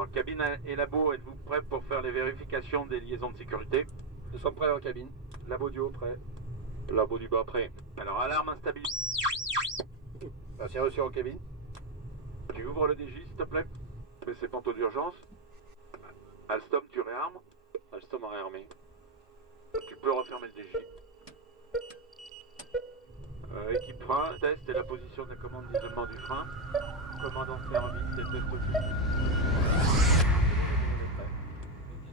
En cabine et labo, êtes-vous prêts pour faire les vérifications des liaisons de sécurité? Nous sommes prêts en cabine. Labo du haut prêt. Labo du bas prêt. Alors, alarme instable. Merci reçu en cabine. Tu ouvres le DJ, s'il te plaît. Fais ses panteaux d'urgence. Alstom, tu réarmes. Alstom a réarmé. Tu peux refermer le DJ. Équipe frein, test et la position de la commande d'isolement du frein. Commande en service et test occupé.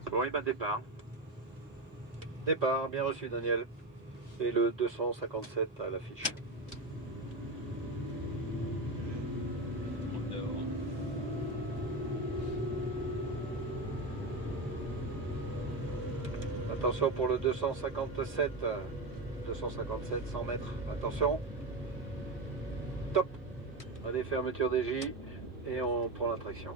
Bon, et ben départ. Départ, bien reçu Daniel. Et le 257 à l'affiche. Attention pour le 257. 257, 100 mètres. Attention. Top. Allez, fermeture des J. Et on prend la traction.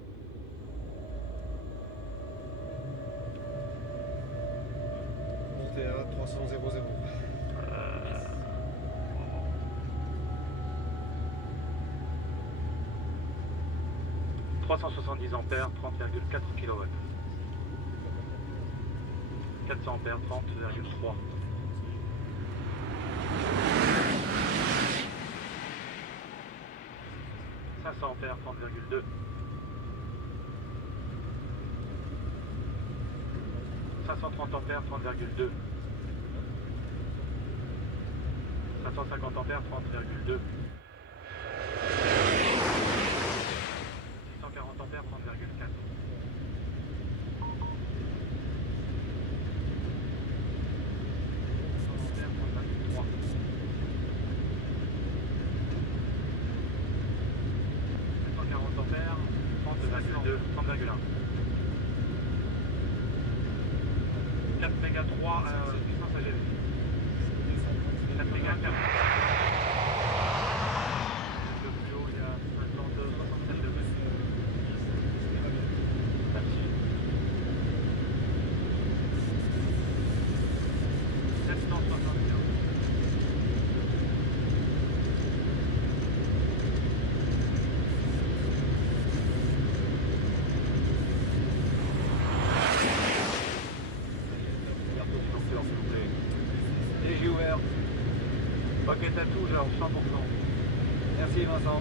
Montée à 300 0. 370 ampères, 30,4 kW. 400 ampères, 30,3. 500 ampères, 30,2. 530 ampères, 30,2. 550 ampères, 30,2. 640 ampères, 30,4. 740 ampères, 30,2, 30,1. 4 méga 3, puissance AGV. 4 méga 4. Le plus haut, il y a 52, 67 degrés. Merci. 761. DJ ouvert. Paquet à tout, genre 100%. Merci Vincent.